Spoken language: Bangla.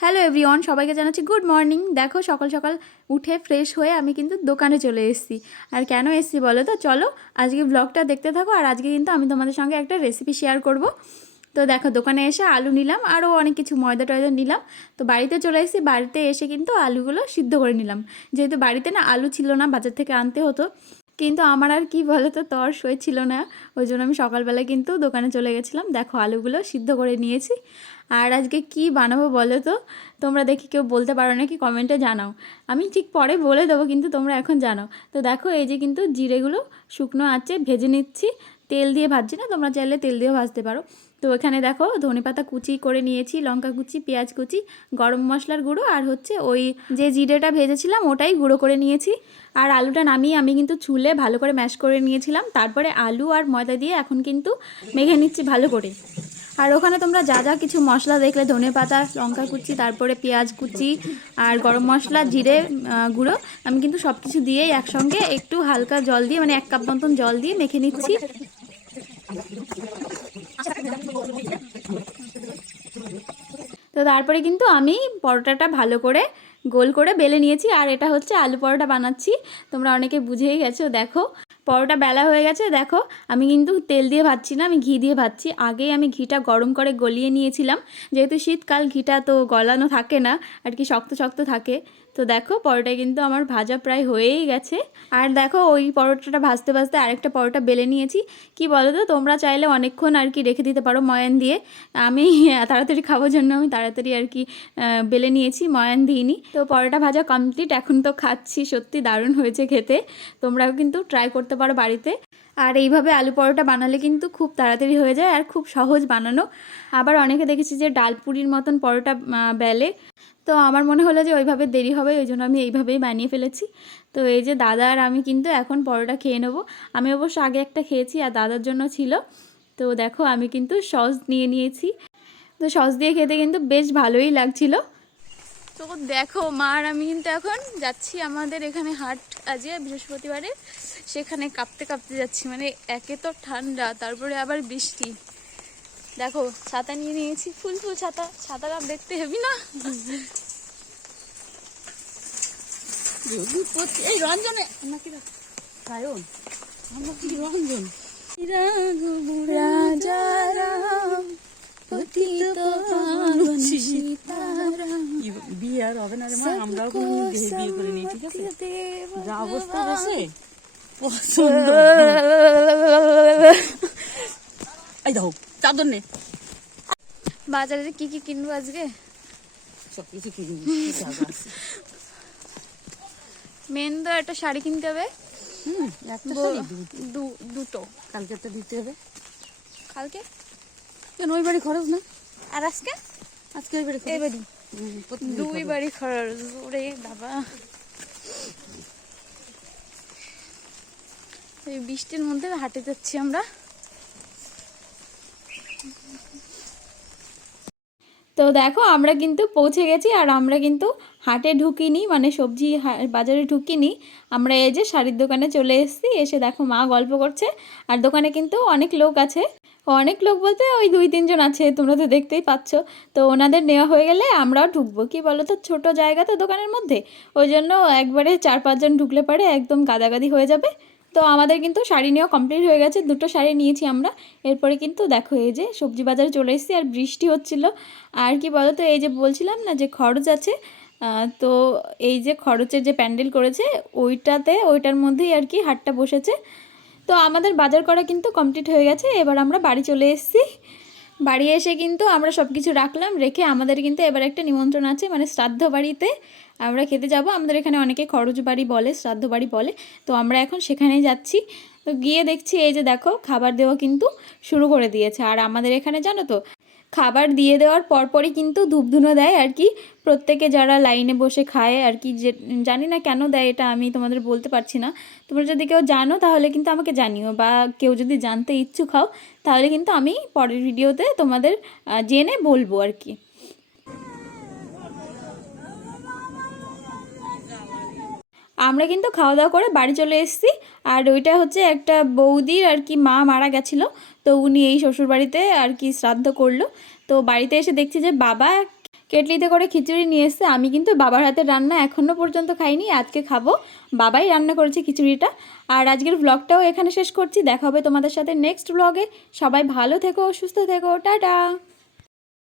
হ্যালো এভরিওয়ান সবাইকে জানাচ্ছি গুড মর্নিং দেখো, সকাল সকাল উঠে ফ্রেশ হয়ে আমি কিন্তু দোকানে চলে এসেছি। আর কেন এসেছি বলো তো? চলো, আজকে ব্লগটা দেখতে থাকো। আর আজকে কিন্তু আমি তোমাদের সঙ্গে একটা রেসিপি শেয়ার করব। তো দেখো, দোকানে এসে আলু নিলাম, আরও অনেক কিছু ময়দা টয়দা নিলাম। তো বাড়িতে চলে এসেছি, বাড়িতে এসে কিন্তু আলুগুলো সিদ্ধ করে নিলাম। যেহেতু বাড়িতে না আলু ছিল না, বাজার থেকে আনতে হতো। কিন্তু আমার আর কি বলো তো তর ছিল না। ওই জন্য আমি সকালবেলা কিন্তু দোকানে চলে গেছিলাম। দেখো, আলুগুলো সিদ্ধ করে নিয়েছি। আর আজকে কি বানাবো বলো তো? তোমরা দেখি কেউ বলতে পারো নাকি? কমেন্টে জানাও। আমি ঠিক পরে বলে দেবো, কিন্তু তোমরা এখন জানো তো দেখো, এই যে কিন্তু জিরেগুলো, শুকনো আছে ভেজে নিচ্ছি। তেল দিয়ে ভাজছি না, তোমরা চাইলে তেল দিয়েও ভাজতে পারো। তো এখানে দেখো ধনে পাতা কুচি করে নিয়েছি, লঙ্কা কুচি, পেঁয়াজ কুচি, গরম মশলার গুঁড়ো আর হচ্ছে ওই যে জিরেটা ভেজেছিলাম ওটাই গুঁড়ো করে নিয়েছি। আর আলুটা নামিয়ে আমি কিন্তু চুলে ভালো করে ম্যাশ করে নিয়েছিলাম, তারপরে আলু আর ময়দা দিয়ে এখন কিন্তু মেখে নিচ্ছি ভালো করে। আর ওখানে তোমরা যা যা কিছু মশলা দেখলে, ধনে পাতা, লঙ্কা কুচি, তারপরে পেঁয়াজ কুচি আর গরম মশলা, জিরে গুঁড়ো, আমি কিন্তু সব কিছু দিয়েই একসঙ্গে একটু হালকা জল দিয়ে মানে এক কাপ মতন জল দিয়ে মেখে নিচ্ছি। তো তারপরে কিন্তু আমি পরোটাটা ভালো করে গোল করে বেলে নিয়েছি, আর এটা হচ্ছে আলু পরোটা বানাচ্ছি। তোমরা অনেকে বুঝেই গেছো, দেখো। পরোটা বেলা হয়ে গেছে, দেখো। আমি কিন্তু তেল দিয়ে ভাজছি না, আমি ঘি দিয়ে ভাজছি। আগেই আমি ঘিটা গরম করে গলিয়ে নিয়েছিলাম। যেহেতু শীতকাল, ঘিটা তো গলানো থাকে না, আর কি শক্ত শক্ত থাকে। তো দেখো, পরোটা কিন্তু আমার ভাজা প্রায় হয়েই গেছে। আর দেখো, ওই পরোটাটা ভাজতে ভাজতে আরেকটা পরোটা বেলে নিয়েছি। কি বলো তো, তোমরা চাইলে অনেকক্ষণ আর কি রেখে দিতে পারো ময়ান দিয়ে। আমি তাড়াতাড়ি খাওয়ার জন্য আমি তাড়াতাড়ি আর কি বেলে নিয়েছি, ময়ান দিইনি। তো পরোটা ভাজা কমপ্লিট এখন তো খাচ্ছি, সত্যি দারুণ হয়েছে খেতে। তোমরাও কিন্তু ট্রাই করতে পারো বাড়িতে। আর এইভাবে আলু পরোটা বানালে কিন্তু খুব তাড়াতাড়ি হয়ে যায় আর খুব সহজ বানানো। আবার অনেকে দেখেছি যে ডালপুরির মতন পরোটা বেলে। তো আমার মনে হলো যে ওইভাবে দেরি হবে, ওই জন্য আমি এইভাবেই বানিয়ে ফেলেছি। তো এই যে দাদা আর আমি কিন্তু এখন পরোটা খেয়ে নেব। আমি অবশ্য আগে একটা খেয়েছি আর দাদার জন্য ছিল। তো দেখো আমি কিন্তু সস নিয়ে নিয়েছি। তো সস দিয়ে খেতে কিন্তু বেশ ভালোই লাগছিল। তো দেখো মা আর আমি কিন্তু এখন যাচ্ছি আমাদের এখানে হাট আছে বৃহস্পতিবারে। সেখানে কাঁপতে কাঁপতে যাচ্ছি মানে একে তো ঠান্ডা তারপরে আবার বৃষ্টি। দেখো ছাতা নিয়ে নিয়েছি ফুল ফুল ছাতা ছাতাটা দেখতে হেবি না? এই রঞ্জনে নাকি সায়ন আমরা কি রঞ্জন। রাজা রাম পতিত পাবন সীতারাম বিয়ে আর হবে না রে মা আমরাও দেহে বিয়ে করে নিই ঠিক আছে? যা অবস্থা পছন্দ। এই দেখো চাদর নে। বাজারে কি কি কিনবো আজকে? সব কিছু কিনে মেন তো একটা শাড়ি কিনতে হবে। হুম একটা শাড়ি? দুটো। কালকে তো দিতে হবে। কালকে? কেন ওই বাড়ি খরচ না? আর আজকে? আজকে ওই বাড়ি হুম, প্রতিদিন দুই বাড়ি খরচ ওরে বাবা। এই বৃষ্টির মধ্যে হাঁটে যাচ্ছি আমরা। তো দেখো, আমরা কিন্তু পৌঁছে গেছি আর আমরা কিন্তু হাটে ঢুকিনি মানে সবজি বাজারে ঢুকিনি। আমরা এই যে শাড়ির দোকানে চলে এসেছি, এসে দেখো মা গল্প করছে। আর দোকানে কিন্তু অনেক লোক আছে। অনেক লোক বলতে ওই দুই তিনজন আছে, তোমরা তো দেখতেই পাচ্ছ। তো ওনাদের নেওয়া হয়ে গেলে আমরাও ঢুকবো। কি বলো তো ছোটো জায়গা তো দোকানের মধ্যে। ওই জন্য একবারে চার পাঁচজন ঢুকলে পারে একদম গাদাগাদি হয়ে যাবে। তো আমাদের কিন্তু শাড়ি নেওয়া কমপ্লিট হয়ে গেছে। দুটো শাড়ি নিয়েছি আমরা। এরপরে কিন্তু দেখো এই যে সবজি বাজারে চলে এসেছি আর বৃষ্টি হচ্ছিল। আর কি বলো তো এই যে বলছিলাম না যে খরচ আছে তো এই যে খরচের যে প্যান্ডেল করেছে, ওইটাতে, ওইটার মধ্যেই আর কি হাটটা বসেছে। তো আমাদের বাজার করা কিন্তু কমপ্লিট হয়ে গেছে, এবার আমরা বাড়ি চলে এসেছি। বাড়ি এসে কিন্তু আমরা সব কিছু রাখলাম, রেখে আমাদের কিন্তু এবার একটা নিমন্ত্রণ আছে মানে শ্রাদ্ধ বাড়িতে আমরা খেতে যাব। আমাদের এখানে অনেকে খরচ বাড়ি বলে, শ্রাদ্ধ বাড়ি বলে, তো আমরা এখন সেখানে যাচ্ছি। তো গিয়ে দেখছি, এই যে দেখো, খাবার দেওয়া কিন্তু শুরু করে দিয়েছে, আর আমাদের এখানে জানো তো খাবার দিয়ে দেওয়ার পরপরই কিন্তু ধূপধুনো দেয় আর কি। প্রত্যেকে যারা লাইনে বসে খায় আর কি, যে, জানি না কেন দেয় এটা আমি তোমাদের বলতে পারছি না। তোমরা যদি কেউ জানো তাহলে কিন্তু আমাকে জানিও বা কেউ যদি জানতে ইচ্ছুক হও তাহলে কিন্তু আমি পরের ভিডিওতে তোমাদের জেনে বলব আর কি। আমরা কিন্তু খাওয়া দাওয়া করে বাড়ি চলে এসেছি। আর ওইটা হচ্ছে একটা বৌদির আর কি মা মারা গেছিল। তো উনি এই শ্বশুরবাড়িতে আর কি শ্রাদ্ধ করল। তো বাড়িতে এসে দেখছি যে বাবা কেটলিতে করে খিচুড়ি নিয়ে এসছে। আমি কিন্তু বাবার হাতের রান্না এখনও পর্যন্ত খাইনি, আজকে খাব। বাবাই রান্না করেছে খিচুড়িটা। আর আজকের ব্লগটাও এখানে শেষ করছি। দেখা হবে তোমাদের সাথে নেক্সট ব্লগে সবাই ভালো থেকো, সুস্থ থেকো, টাটা!